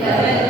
Yeah.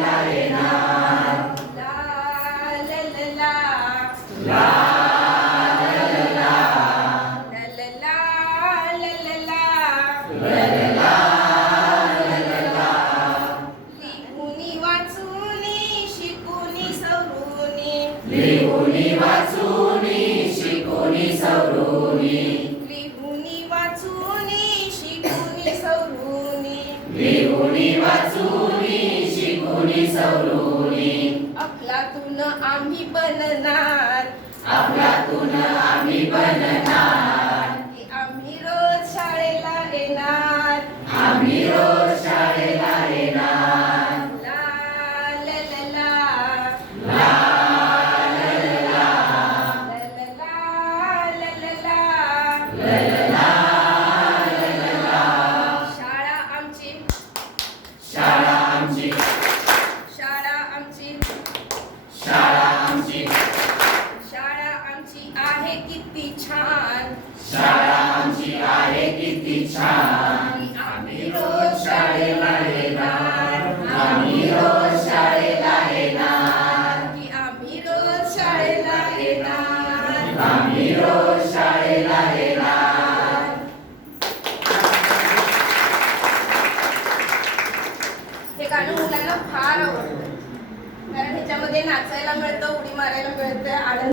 वाचून शिकूनी सवरूनी. लिहूनी वाचून शिकूनी सवरूनी. लिहूनी वाचून शिकूनी सवरूनी. आपलातून आम्ही बनणार. आपलातून आम्ही बनणार. हे गाणं मुलांना फार आवडतं. कारण ह्याच्यामध्ये नाचायला मिळतं उडी मारायला मिळतं आनंद